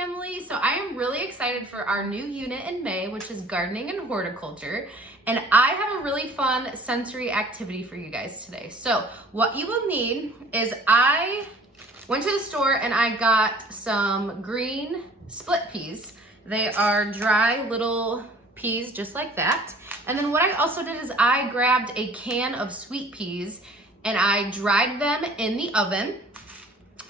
family. So I am really excited for our new unit in May, which is gardening and horticulture. And I have a really fun sensory activity for you guys today. So what you will need is I went to the store and I got some green split peas. They are dry little peas just like that. And then what I also did is I grabbed a can of sweet peas and I dried them in the oven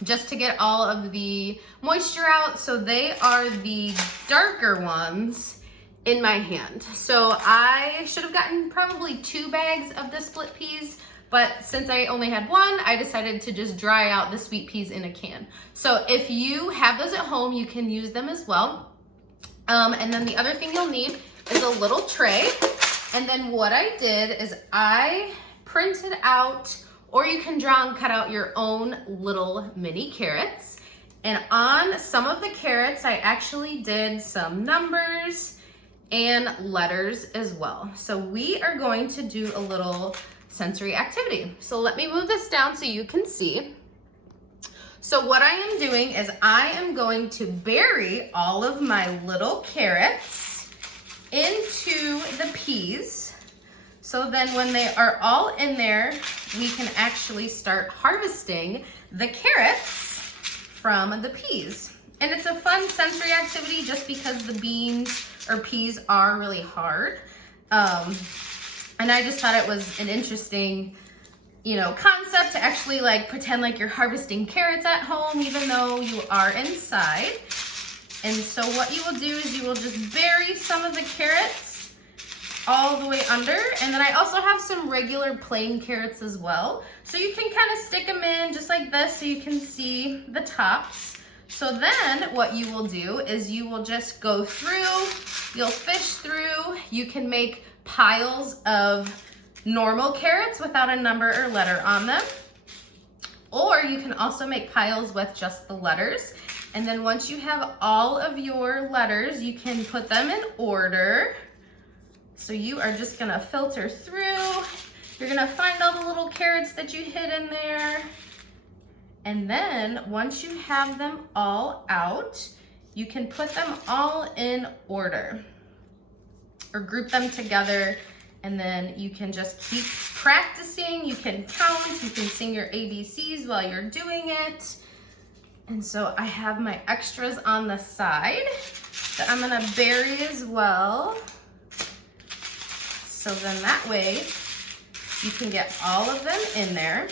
just to get all of the moisture out. So they are the darker ones in my hand. So I should have gotten probably 2 bags of the split peas, but since I only had 1, I decided to just dry out the sweet peas in a can. So if you have those at home, you can use them as well. And then the other thing you'll need is a little tray. And then what I did is I printed out, or you can draw and cut out your own little mini carrots. And on some of the carrots, I actually did some numbers and letters as well. So we are going to do a little sensory activity. So let me move this down so you can see. So what I am doing is I am going to bury all of my little carrots into the peas. So then when they are all in there, we can actually start harvesting the carrots from the peas. And it's a fun sensory activity just because the beans or peas are really hard. And I just thought it was an interesting, concept to actually like pretend like you're harvesting carrots at home, even though you are inside. And so what you will do is you will just bury some of the carrots all the way under. And then I also have some regular plain carrots as well. So you can kind of stick them in just like this so you can see the tops. So then what you will do is you will just go through, you'll fish through, you can make piles of normal carrots without a number or letter on them. Or you can also make piles with just the letters. And then once you have all of your letters, you can put them in order. So you are just gonna filter through. You're gonna find all the little carrots that you hid in there. And then once you have them all out, you can put them all in order or group them together. And then you can just keep practicing. You can count, you can sing your ABCs while you're doing it. And so I have my extras on the side that I'm gonna bury as well. So then that way you can get all of them in there.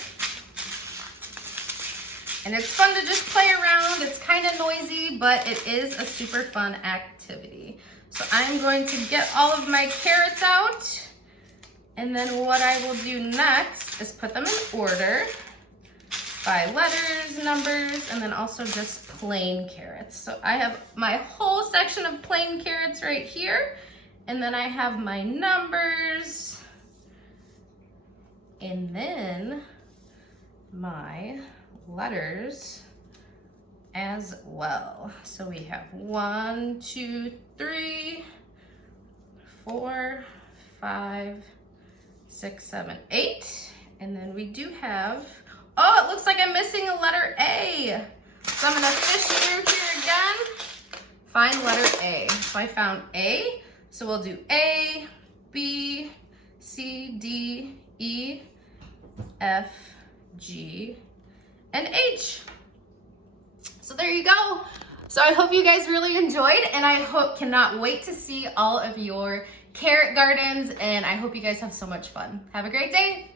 And it's fun to just play around. It's kind of noisy, but it is a super fun activity. So I'm going to get all of my carrots out. And then what I will do next is put them in order by letters, numbers, and then also just plain carrots. So I have my whole section of plain carrots right here. And then I have my numbers. And then my letters as well. So we have 1, 2, 3, 4, 5, 6, 7, 8. And then we do have, oh, it looks like I'm missing a letter A. So I'm gonna fish through here again, find letter A. So I found A, so we'll do A, B, C, D, E, F, G, and H. So there you go. So I hope you guys really enjoyed, and I cannot wait to see all of your carrot gardens, and I hope you guys have so much fun. Have a great day.